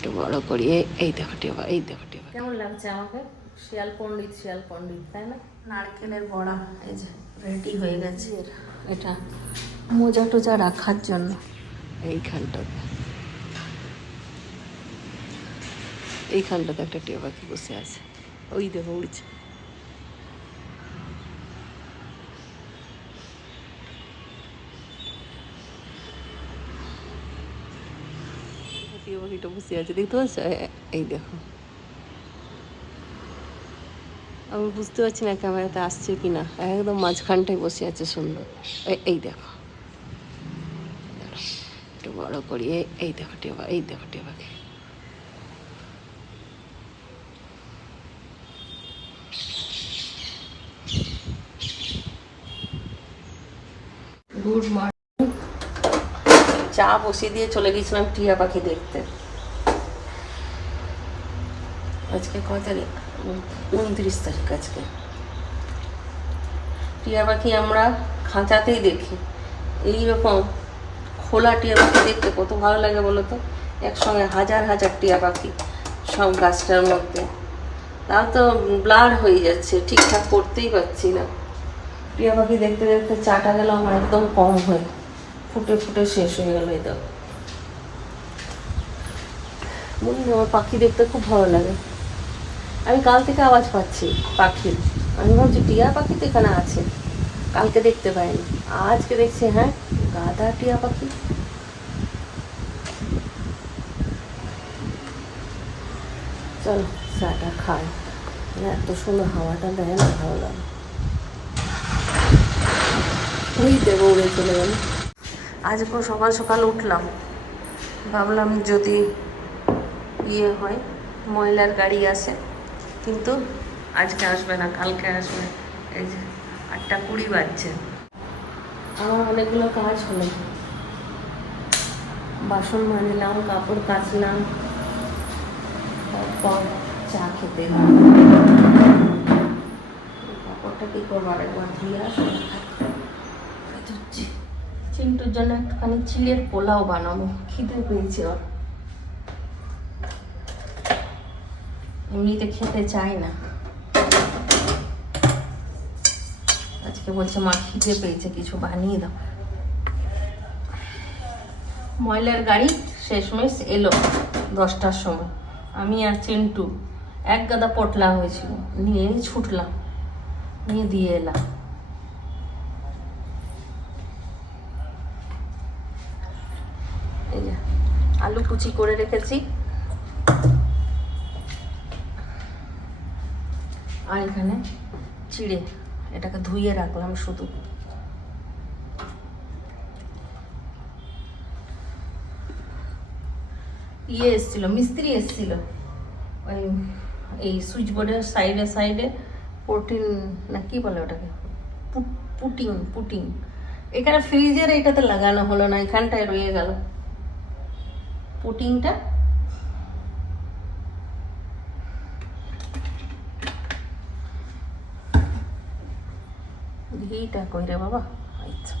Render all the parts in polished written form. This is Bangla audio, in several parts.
একটু বড় করিয়ে এই দেখো টেবা, এই দেখো টেবা। কেমন লাগছে আমাকে? শিয়াল পণ্ডিত তাই না? নারকেলের বড়া এই যে রেডি হয়ে গেছে। এটা মোজা টোজা রাখার জন্য এইখানটাতে একটা টিয়া পাখি বসে আছে, ওই দেখো উড়ছে। টিয়া পাখিটা বসে আছে, দেখতে পাচ্ছ? এই দেখো, আমি বুঝতে পারছি না ক্যামেরাতে আসছে কি না, একদম মাঝখানটায় বসে আছে সুন্দর। এই দেখো, একটু বড় করিয়ে এই দেখো টেবা, এই দেখো টেবা। Good morning. চা বসিয়ে দিয়ে চলে গেছিলাম টিয়া পাখি দেখতে। আজকে কয় তারিখ? 29 তারিখ। আজকে টিয়া পাখি আমরা খাঁচাতেই দেখি, এইরকম খোলা টিয়া পাখি দেখতে কত ভালো লাগে বলো তো। একসঙ্গে হাজার হাজার টিয়া পাখি সব গাছটার মধ্যে, তাও তো ব্লার হয়ে যাচ্ছে, ঠিকঠাক করতেই পারছি না। টিয়া পাখি দেখতে দেখতে চাটা গেল আমার একদম কম হয়ে, ফুটে ফুটে শেষ হয়ে গেল। এই দেখো বন্ধু, আমার পাখি দেখতে খুব ভালো লাগে। আমি কাল থেকে আওয়াজ পাচ্ছি পাখির, আমি ভাবছি টিয়া পাখি তো এখানে আছে, কালকে দেখতে পাইনি, আজকে দেখছি হ্যাঁ গাদা টিয়া পাখি। চলো চাটা খাই, এত সুন্দর হাওয়াটা দেয় না, ভালো লাগে। ওই দেবো উড়ে চলে গেল। আজকে সকাল সকাল উঠলাম, ভাবলাম যদি ইয়ে হয়, ময়লার গাড়ি আসে, কিন্তু আজকে আসবে না, কালকে আসবে। এই যে 8:20 বাজছে। আমার অনেকগুলো কাজ হলো, বাসন মাজলাম, কাপড় কাচলাম, তারপর চা খেতে এলাম। কাপড়টা কী করবো, আরেকবার ধুয়ে আসবো। চিন্টুর জন্য একটুখানি চিড়ের পোলাও বানাবো, খিদে পেয়েছে ওর, এমনিতে খেতে চায় না, আজকে বলছে মা খিদে পেয়েছে, কিছু বানিয়ে দাও। ময়লার গাড়ি শেষমেশ এলো 10টার সময়। আমি আর চিন্টু এক গাদা পটলা হয়েছিল, নিয়ে ছুটলাম, নিয়ে দিয়ে এলাম। এই যে আলু কুচি করে রেখেছি, আর এখানে চিড়ে, এটাকে ধুয়ে রাখলাম শুধু। ইয়ে এসছিল, মিস্ত্রি এসছিল, ওই এই সুইচ বোর্ডের সাইডে সাইডে পোর্টিন না কি বলে ওটাকে, পুটিং। এখানে ফ্রিজের এইটাতে লাগানো হলো না, এখানটায় রয়ে গেল পুটিংটা। ঘিটা কই রে বাবা, আচ্ছা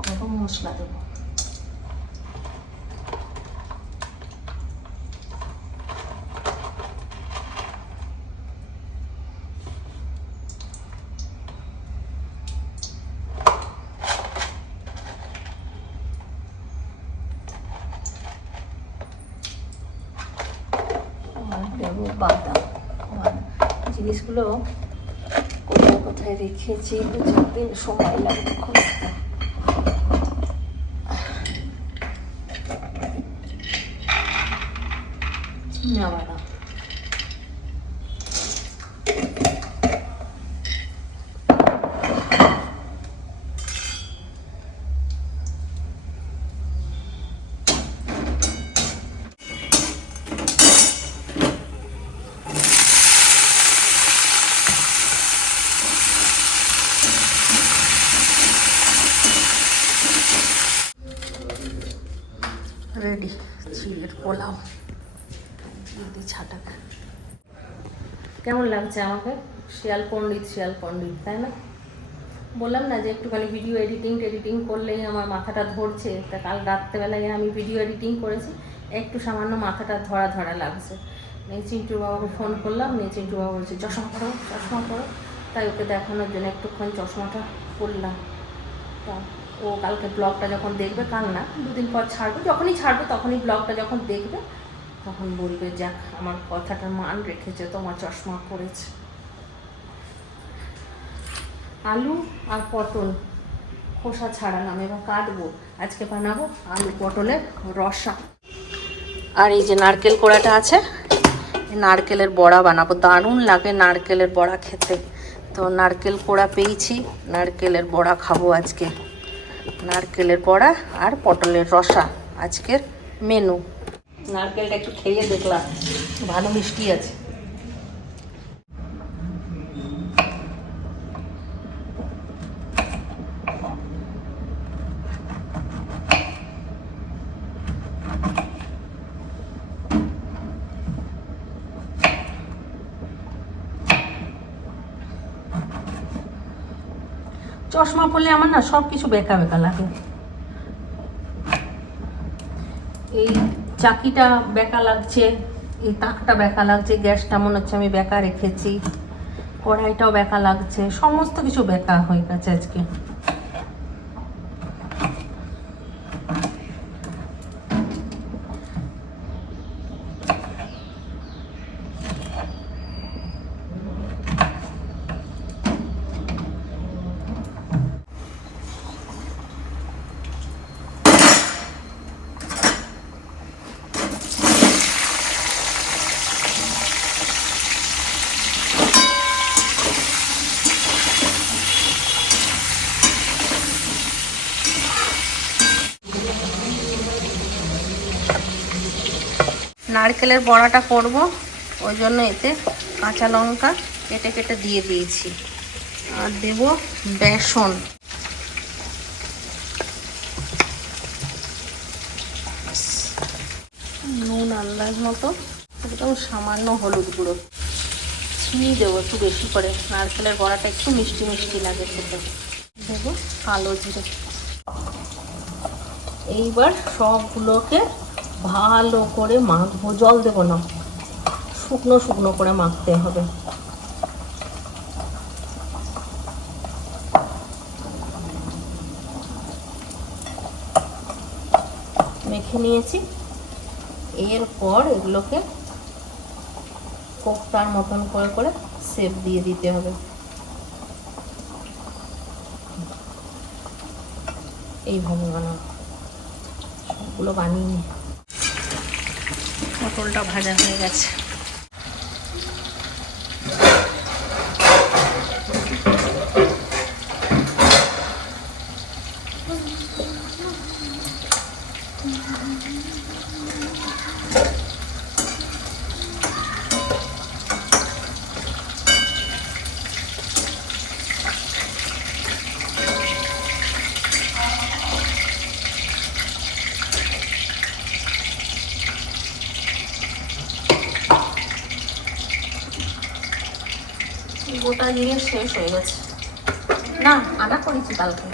গরম মশলা দেবো। দেবো বাদাম, জিনিসগুলো কোথায় কোথায় রেখেছি, 2-4 দিন সময় লাগবে খুঁজতে। বাদাম রেডি চিড়ের পোলাও। দিদি ছাটাকে কেমন লাগছে আমাকে? শিয়াল পণ্ডিত, তাই না? বললাম না যে একটুখানি ভিডিও এডিটিং করলেই আমার মাথাটা ধরছে। তা কাল রাত্রেবেলায় আমি ভিডিও এডিটিং করেছি, একটু সামান্য মাথাটা ধরা লাগছে। চিন্টু বাবাকে ফোন করলাম, চিন্টু বাবা বলছে চশমা পরো। তাই ওকে দেখানোর জন্য একটুক্ষণ চশমাটা পরলাম। তা ও কালকে ব্লগটা যখন দেখবে, কাল না 2 দিন পর ছাড়বো, যখনই ছাড়বো তখনই ব্লগটা যখন দেখবে তখন বলবে যাক আমার কথাটার মান রেখেছে, তোমার চশমা পরেছে। আলু আর পটল খোসা ছাড়ালাম, এবার কাটবো। আজকে বানাবো আলু পটলের রসা। আর এই যে নারকেল কোড়াটা আছে, নারকেলের বড়া বানাবো। দারুণ লাগে নারকেলের বড়া খেতে। তো নারকেল কোড়া পেয়েছি, নারকেলের বড়া খাবো আজকে। নারকেলের বড়া আর পটলের রসা আজকের মেনু। নারকেলটা একটু খেয়ে দেখলাম, ভালো মিষ্টি আছে। চশমা পরলে আমার না সব কিছু বেকা লাগে। এই চাকিটা বেকা লাগছে, এই তাকটা বেকা লাগছে, গ্যাসটা মনে হচ্ছে আমি বেকা রেখেছি, কড়াইটাও বেকা লাগছে, সমস্ত কিছু বেকা হয়ে গেছে আজকে। নারকেলের বড়াটা করব, ওই জন্য এতে কাঁচা লঙ্কা কেটে দিয়ে দিয়েছি। আর দেব বেসন, নুন আন্দাজ মতো, একদম সামান্য হলুদ গুঁড়ো, চিনি দেবো একটু বেশি করে। নারকেলের বড়াটা একটু মিষ্টি লাগে খেতে। দেবো কালো জিরে। এইবার সবগুলোকে ভালো করে মাখবো, জল দেবো না, শুকনো করে মাখতে হবে। মেখে নিয়েছি। এরপর এগুলোকে কোফতার মতন করে শেপ দিয়ে দিতে হবে। এইভাবে বানাবো, সবগুলো বানিয়ে নিই। পটলটা ভাজা হয়ে গেছে। গোটা জিরে শেষ হয়ে গেছে, না আনা করেছি কালকে।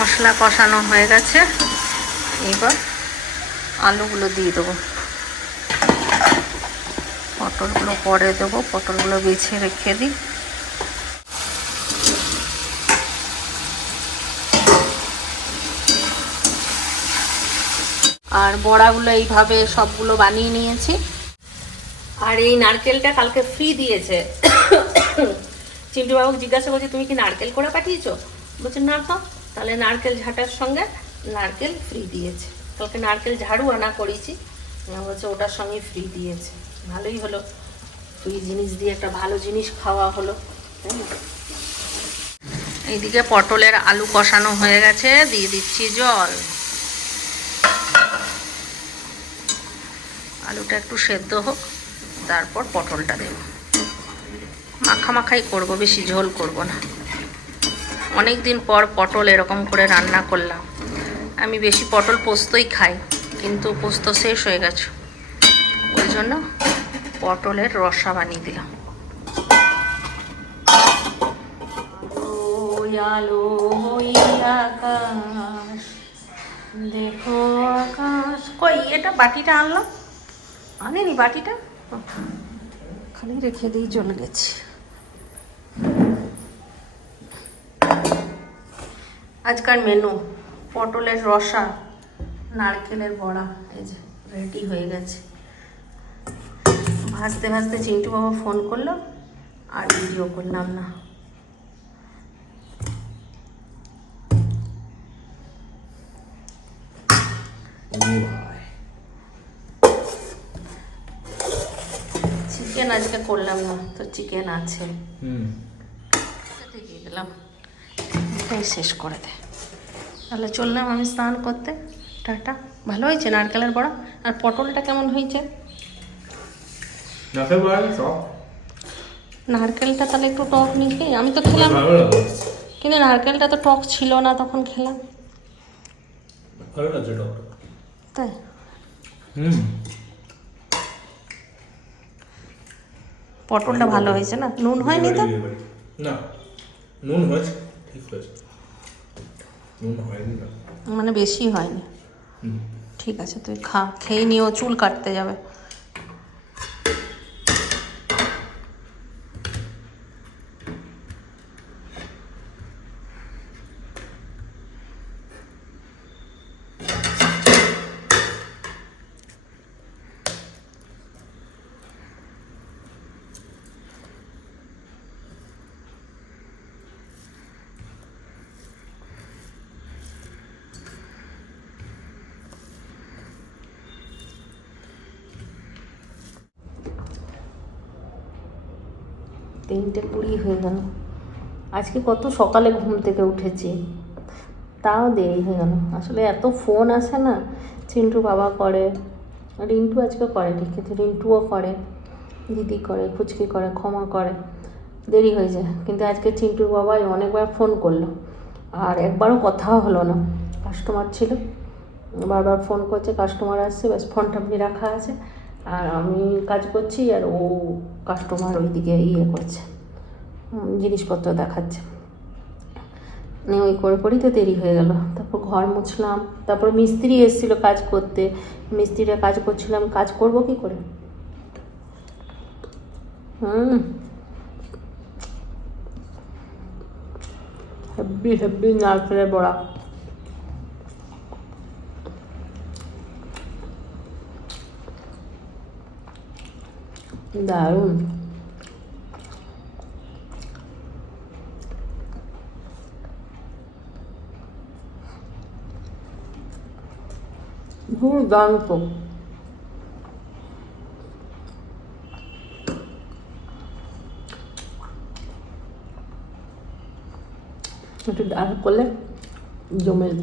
মশলা কষানো হয়ে গেছে, এবার আলুগুলো দিয়ে দেবো। পটলগুলো পরে দেবো, পটলগুলো বেছে রেখে দিই। আর বড়াগুলো এইভাবে সবগুলো বানিয়ে নিয়েছি। আর এই নারকেলটা কালকে ফ্রি দিয়েছে। চিন্টু বাবুকে জিজ্ঞাসা করছি তুমি কি নারকেল করে পাঠিয়েছো? বলছে না তো। তাহলে নারকেল ঝাঁটার সঙ্গে নারকেল ফ্রি দিয়েছে। কালকে নারকেল ঝাড়ু আনা করেছি, বলছে ওটার সঙ্গে ফ্রি দিয়েছে। ভালোই হলো, ফ্রি জিনিস দিয়ে একটা ভালো জিনিস খাওয়া হলো, তাই না? এইদিকে পটলের আলু কষানো হয়ে গেছে, দিয়ে দিচ্ছি জল। আলুটা একটু সেদ্ধ হোক, তারপর পটলটা দেব। মাখামাখাই করব, বেশি ঝোল করব না। অনেক দিন পর পটল এরকম করে রান্না করলাম। আমি বেশি পটল পোস্তই খাই, কিন্তু পোস্ত শেষ হয়ে গেছে, ওই জন্য পটলের রসা বানিয়ে দিলাম। আলো ওই আকাশ, দেখো আকাশ। কই এটা বাটিটা আনলাম, আনেনি বাটিটা, খালি রেখে দিয়ে চলে গেছি। আজকাল মেনু পটলের রসা, নারকেলের বড়া, এই যে রেডি হয়ে গেছে। ভাজতে ভাজতে চিন্টু বাবা ফোন করলো, আর ভিডিও করলাম না। চিকেন আজকে করলাম না তো, চিকেন আছে, দিয়ে দিলাম, শেষ করে দে। তাহলে চললাম আমি স্নান করতে। টাটা। ভালো হয়েছে নারকেলের বড়া। আর পটলটা কেমন হয়েছে? নারকেলটা তাহলে একটু টক নিকে, আমি তো খেলাম, কিন্তু নারকেলটা তো টক ছিল না তখন খেলাম, তাই। পটলটা ভালো হয়েছে না? নুন হয়নি তো? না, নুন হয়েছে, ঠিক হয়েছে, নুন হয়নি না, মানে বেশি হয়নি। ঠিক আছে, তুই খা, খেয়ে নিও, চুল কাটতে যাবে। তিনটে 20 হয়ে গেল। আজকে কত সকালে ঘুম থেকে উঠেছি, তাও দেরি হয়ে গেল। আসলে এত ফোন আসে না, চিন্টু বাবা করে, রিন্টু আজকে করে ঠিক, কিন্তু রিন্টুও করে, দিদি করে, ফুচকি করে, ক্ষমা করে, দেরি হয়ে যায়। কিন্তু আজকে চিন্টুর বাবাই অনেকবার ফোন করলো, আর একবারও কথা হলো না। কাস্টমার ছিল, বারবার ফোন করছে, কাস্টমার আসছে, ব্যাস ফোনটা রাখা আছে, আর আমি কাজ করছি, আর ও কাস্টমার ওইদিকে করছে, জিনিসপত্র দেখাচ্ছে। ওই করে করেই তো দেরি হয়ে গেল। তারপর ঘর মুছলাম, তারপর মিস্ত্রি এসেছিলো কাজ করতে, মিস্ত্রিরা কাজ করছিলাম, কাজ করব কি করে। হেব্বি হেব্বি নারকেলের বড়া। দারুণ। দুর্দান্ত। একটু ডাল করলে জমে যেত।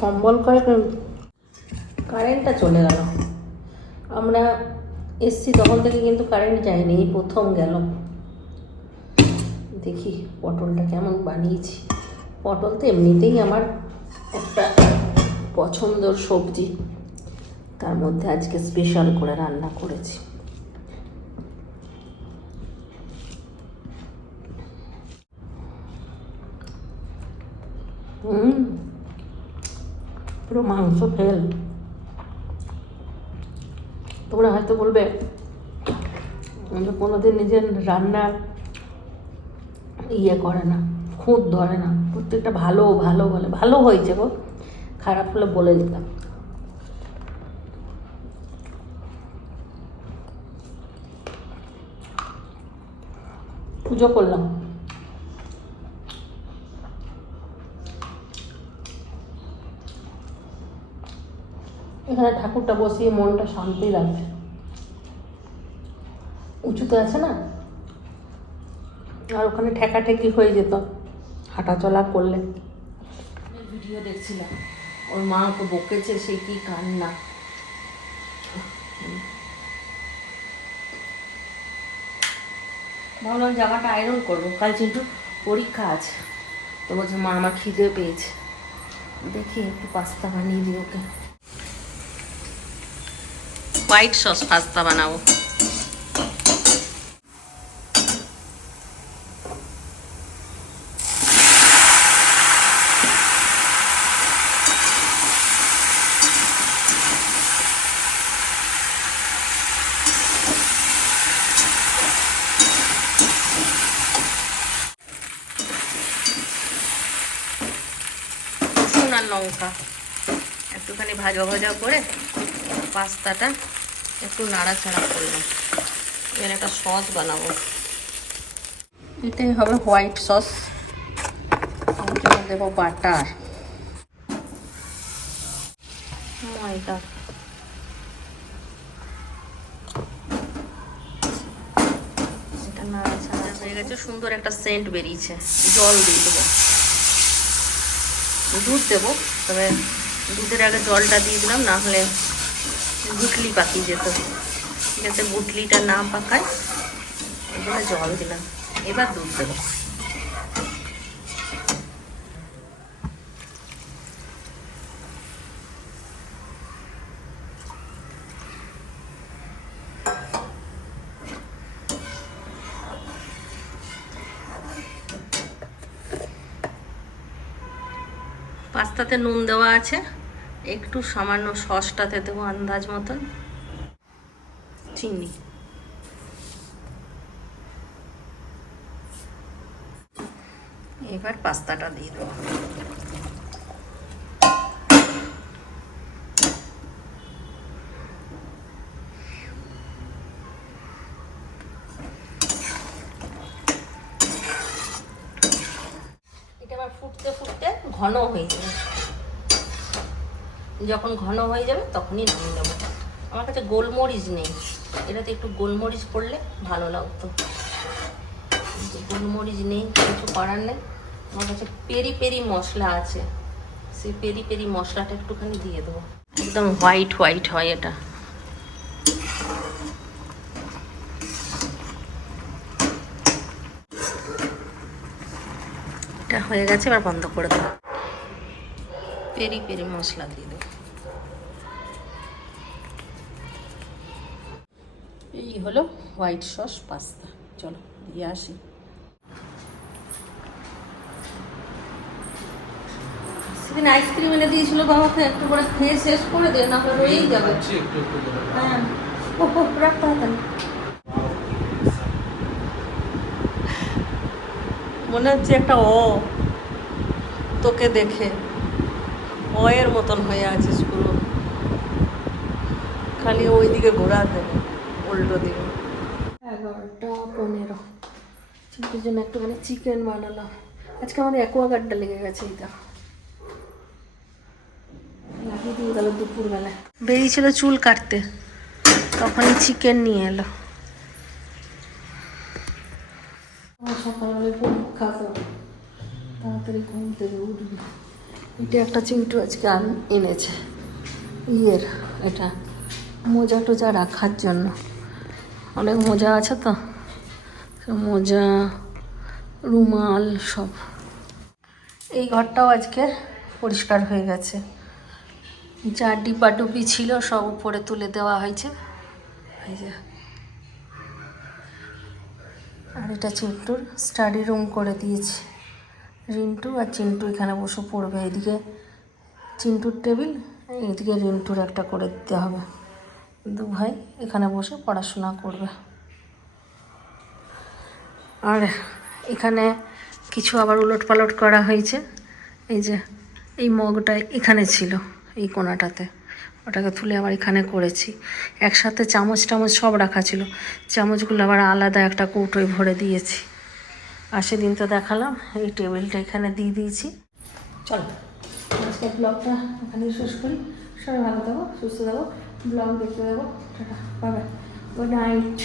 কম্বল করে কারেন্টটা চলে গেল। আমরা এসছি তখন থেকে কিন্তু কারেন্ট যায়নি, এই প্রথম গেল। দেখি পটলটা কেমন বানিয়েছি। পটল তো এমনিতেই আমার একটা পছন্দের সবজি, তার মধ্যে আজকে স্পেশাল করে রান্না করেছি। পুরো মাংস ফেল। তোমরা হয়তো বলবে কোনোদিন নিজের রান্নার করে না, খুঁত ধরে না, প্রত্যেকটা ভালো ভালো বলে। ভালো হয়েছে গো, খারাপ হলে বলে দিতাম। পুজো করলাম, এখানে ঠাকুরটা বসিয়ে মনটা শান্তি লাগছে। উঁচুতে আছে না, আর ওখানে ঠেকাঠেকি হয়ে যেত হাঁটা চলা করলে। ভিডিও দেখছিলাম, ওর মা ওকে বকেছে, সে কি কান্না। ভাবলাম জামাটা আয়রন করবো, কাল কিন্তু পরীক্ষা আছে। তো বলছে মা আমার খিদে পেয়েছে, দেখি একটু পাস্তা বানিয়ে দিই ওকে। হোয়াইট সস পাস্তা বানাবো। আর লঙ্কা একটুখানি ভাজা ভাজা করে পাস্তাটা একটু নাড়াচাড়া করলাম। এর একটা সস বানাবো, এটাই হবে হোয়াইট সস। দেবো বাটার, ময়দা, এটা নাড়াচাড়া হয়ে গেছে, সুন্দর একটা সেন্ট বেরিয়েছে। জল দিয়ে দেবো, দুধ দেবো, তবে দুধের আগে জলটা দিয়ে দিলাম, না হলে গুটলি পাকিয়ে যেত। যাতে গুটলিটা না পাকায় এই জন্য জল দিলাম। এবার দুধ দেবো। পাস্তাতে নুন দেওয়া আছে, একটু সামান্য সসটাতে দেবো আন্দাজ মতন, চিনি। এবার পাস্তাটা দিয়ে দেবো। এটা আবার ফুটতে ফুটতে ঘন হয়ে যাবে, যখন ঘন হয়ে যাবে তখনই নামিয়ে নেবো। আমার কাছে গোলমরিচ নেই, এটাতে একটু গোলমরিচ পড়লে ভালো লাগতো। গোলমরিচ নেই, কিছু করার নেই। আমার কাছে পেরি পেরি মশলা আছে, সেই পেরি পেরি মশলাটা একটুখানি দিয়ে দেবো। একদম হোয়াইট হোয়াইট হয় এটা। এটা হয়ে গেছে, এবার বন্ধ করে দেবো। পেরি পেরি মশলা দিয়ে দেবো। এই হলো হোয়াইট সস পাস্তা। চলো দিয়ে আসি। সেদিন আইসক্রিম এনে দিয়েছিল বাবাকে, একটু করে খেয়ে শেষ করে দে, না হলে রয়েই যাবে। হ্যাঁ, ও রাখতে হবে। মনে হচ্ছে একটা তোকে দেখে এর মতন হয়ে আছিস পুরো, খালি ওইদিকে ঘোরা দেবে, উল্টো দিকে। 11:15 চিকের জন্য একটুখানি চিকেন বানালাম। আজকে আমাদের অ্যাকোয়াগার্ডটা লেগে গেছে, এইটা লাগিয়ে দিয়ে গেল দুপুরবেলায়। বেরিয়েছিল চুল কাটতে, তখনই চিকেন নিয়ে এলো। সকালবেলায় পরীক্ষা, তো তাড়াতাড়ি ঘুম থেকে উঠবি। এটা একটা চিন্টু আজকে এনেছে এটা মোজা টোজা রাখার জন্য। অনেক মোজা আছে তো, মোজা রুমাল সব। এই ঘরটাও আজকে পরিষ্কার হয়ে গেছে, যা ডিপাডুপি ছিল সব উপরে তুলে দেওয়া হয়েছে। আর এটা চিন্টুর স্টাডি রুম করে দিয়েছি। রিন্টু আর চিন্টু এখানে বসে পড়বে, এদিকে চিন্টুর টেবিল, এইদিকে রিন্টুর একটা করে দিতে হবে। দু ভাই এখানে বসে পড়াশোনা করবে। আর এখানে কিছু আবার উলট পালট করা হয়েছে। এই যে এই মগটা এখানে ছিল এই কোণাটাতে, ওটাকে তুলে আবার এখানে করেছি। একসাথে চামচ টামচ সব রাখা ছিল, চামচগুলো আবার আলাদা একটা কৌটোয় ভরে দিয়েছি। আর সেদিন তো দেখালাম, এই টেবিলটা এখানে দিয়ে দিয়েছি। চলো আজকের ব্লগটা এখানেই শেষ করি। সবাই ভালো থাকো, সুস্থ থাকো, ব্লগ দেখতে যাবো। Tata, bye bye, good night.